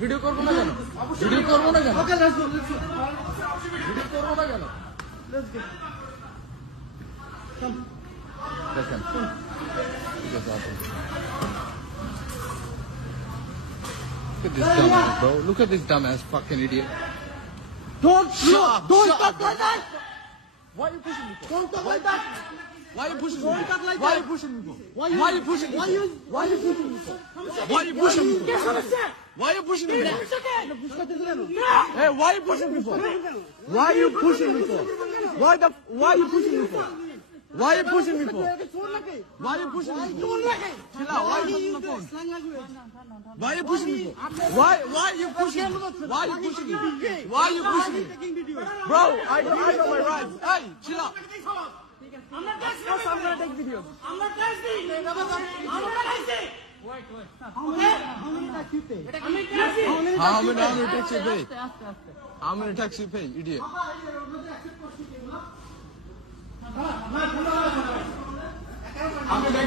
Video করবো না কেন? ভিডিও করবো না কেন? ভিডিও করবো না কেন? দেখেন Look at this dumbass, bro. Look at this dumbass fucking idiot. Don't talk like that. Why are you pushing me for? Don't talk like that. Why are you pushing me? Don't talk like Why are that. you pushing me for? Why Why are you pushing me? Why you pushing me for? Why are you pushing me for? Get on the set. Why are you pushing me for? No. Hey, why are you pushing me for? Why are you pushing me for? Why are you pushing me for? Why are you pushing me for? Why are you pushing me for? Chill out. Why are you pushing the phone? Why are you pushing me for? Why are you pushing me? Why are you pushing me? Why are you pushing me? Bro, I know my rights. Hey, chill out. I'm gonna take video. I'm not taxing. Wait. How many taxi you pay? How many taxi you pay? How many taxi you pay, idiot? I'm going to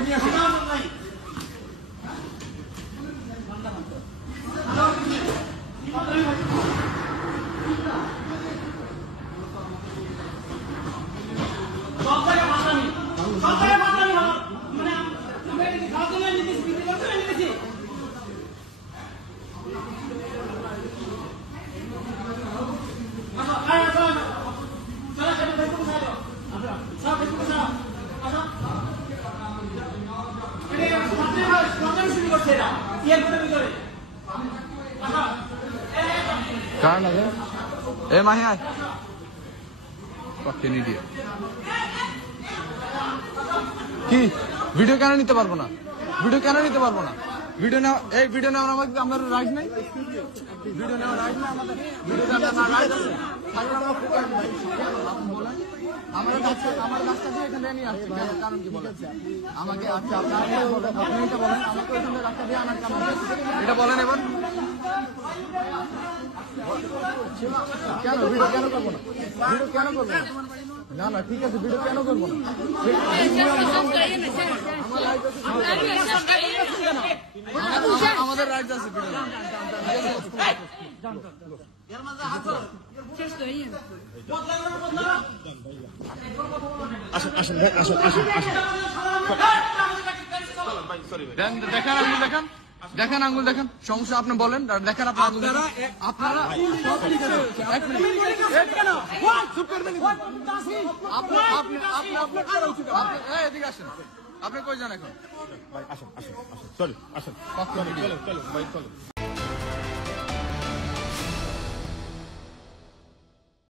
Karena ya, mahal. Fucking idiot. কি video কেন নিতে পারবো না? Video কেন নিতে পারবো না? Video নাও, এই ভিডিও নাও আমাদের আমার রাইট নাই। ভিডিও নাও রাইট না আমাদের। ভিডিও নাও না রাইট আছে। তাহলে আমরা ফুকার ভাই। আপনি বলেন আমার রাস্তা দিয়ে এখানে নিয়ে আসছে ভাই, কারণ কি বলেন? আমাকে আচ্ছা আপনি বলেন, আপনি এটা বলেন আমাকে ওখানে রাস্তা দিয়ে আনার কারণ এটা বলেন এবার। কেন ভিডিও কেন করবো না? ভিডিও কেন করবো না? না ঠিক আছে, ভিডিও কেন করবো না? আমাদের রাইট আছে ভিডিও। দেখেন আঙ্গুল দেখেন, সমস্যা আপনি বলেন, দেখেন আপনারা এদিকে আসেন, আপনি কই যান এখন?